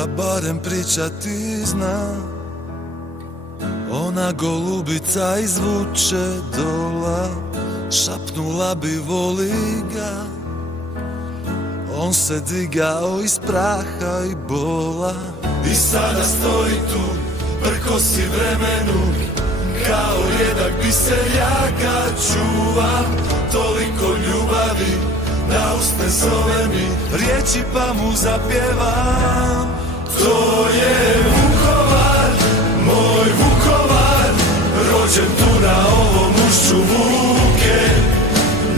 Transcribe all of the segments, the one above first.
da barem pričati zna. Ona golubica izvuče dola, šapnula bi voli ga. On se digao iz praha i bola i sada stoji tu, prkosi vremenu, kao rijedak biseljaka čuva. Toliko ljubavi na usne zove mi, riječi pa mu zapjevam. To je Vukovar, moj Vukovar, rođen tu na ovom ušću Vuke.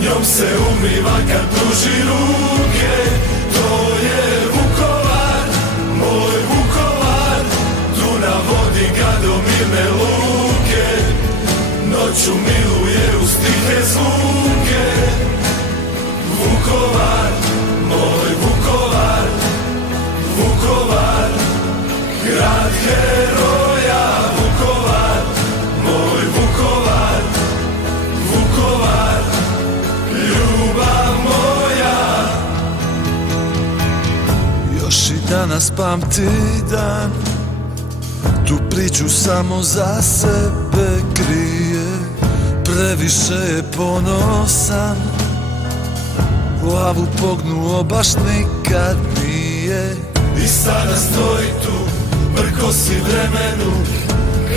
Njom se umiva kad pruži ruke. To je Vukovar, moj Vukovar, Dunav vodi ga do mirne luke. Noću miluje uz tihe zvuke. Vukovar, moj Vukovar, Vukovar, grad heroja. Vukovar, moj Vukovar, Vukovar, ljubav moja. Još i danas pamti dan, tu priču samo za sebe krije. Previše je ponosan, glavu pognuo baš nikad nije. I sada stoji tu, prkosi vremenu,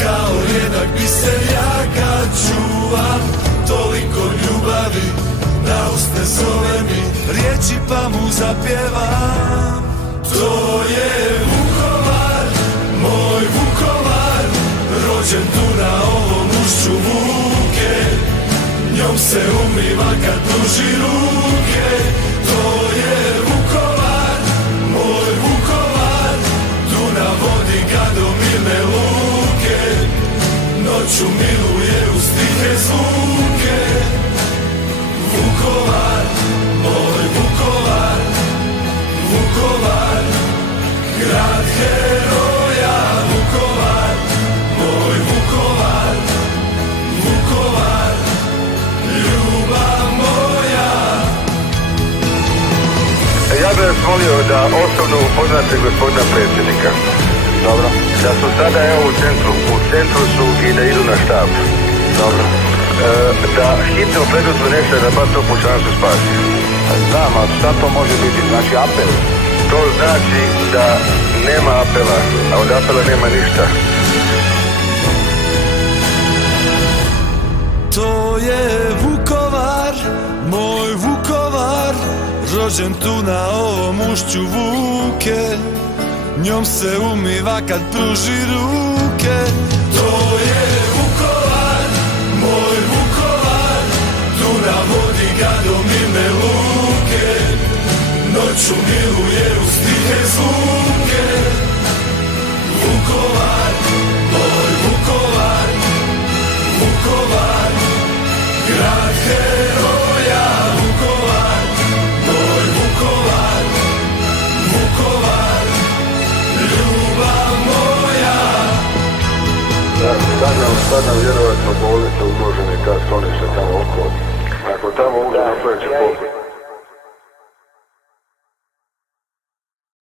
kao rijedak biseljaka čuva. Toliko ljubavi na usne zove mi, riječi pa mu zapjevam. To je Vukovar, moj Vukovar, rođen tu na ovom ušću Vuke. Njom se umiva kad pruži ruke. To je Vukovar, moj Vukovar, Dunav vodi ga do mirne luke. Noću miluje uz tihe zvuke. Vukovar, moj Vukovar, Vukovar, grad heroja. Vukovar, moj Vukovar, Vukovar, ljubav moja. Ja bih vas molio da osobno upoznate gospodina predsjednika. Dobro. Da su sada evo u centru su i da idu na štab. Dobro. Da hitno preduzme nešto da bar to pučanstvo spasi. Znam, a šta to može biti? Znači apel? To znači da nema apela, a od apela nema ništa. To je Vukovar, moj Vukovar, rođen tu na ovom ušću Vuke. Njom se umiva kad pruži ruke. To je Vukovar, moj Vukovar, Dunav vodi ga do mirne luke. Noću miluje uz tihe zvuke. Vukovar, moj Vukovar, Vukovar, grad heroja. Vukovar, moj Vukovar, Vukovar, ljubav moja. Stavljam vjerovatno bolnice ugrožene kad skloni se tamo oko. Ako tamo uđe napravit će poput.